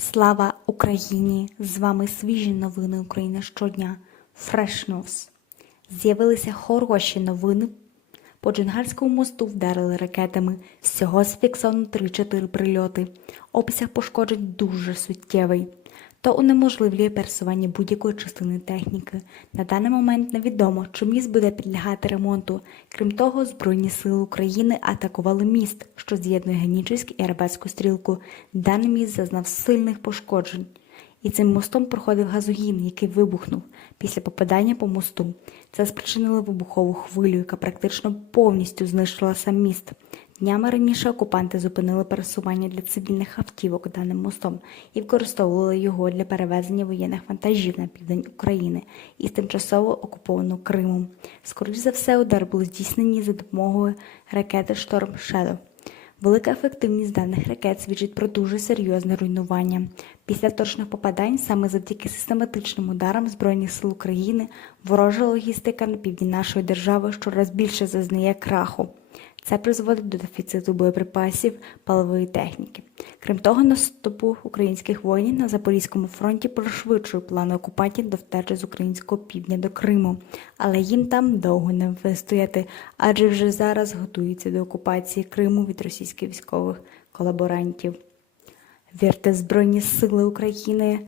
Слава Україні! З вами свіжі новини України щодня. Fresh News. З'явилися хороші новини. По Джунгарському мосту вдарили ракетами. Всього зафіксовано 3-4 прильоти. Обсяг пошкоджень дуже суттєвий. То унеможливлює пересування будь-якої частини техніки. На даний момент невідомо, чи міст буде підлягати ремонту. Крім того, Збройні сили України атакували міст, що з'єднує Генічеськ і Арабатську стрілку. Даний міст зазнав сильних пошкоджень. І цим мостом проходив газогін, який вибухнув після попадання по мосту. Це спричинило вибухову хвилю, яка практично повністю знищила сам міст. Днями раніше окупанти зупинили пересування для цивільних автівок даним мостом і використовували його для перевезення воєнних вантажів на південь України із тимчасово окупованого Криму. Скоріше за все, удар були здійснені за допомогою ракети Шторм Shadow. Велика ефективність даних ракет свідчить про дуже серйозне руйнування. Після точних попадань саме завдяки систематичним ударам Збройних сил України ворожа логістика на півдні нашої держави щораз більше зазнає краху. Це призводить до дефіциту боєприпасів, паливої техніки. Крім того, наступу українських воїнів на Запорізькому фронті пришвидшує плани окупантів до втечі з українського півдня до Криму, але їм там довго не вистояти, адже вже зараз готуються до окупації Криму від російських військових колаборантів. Вірте Збройні Сили України!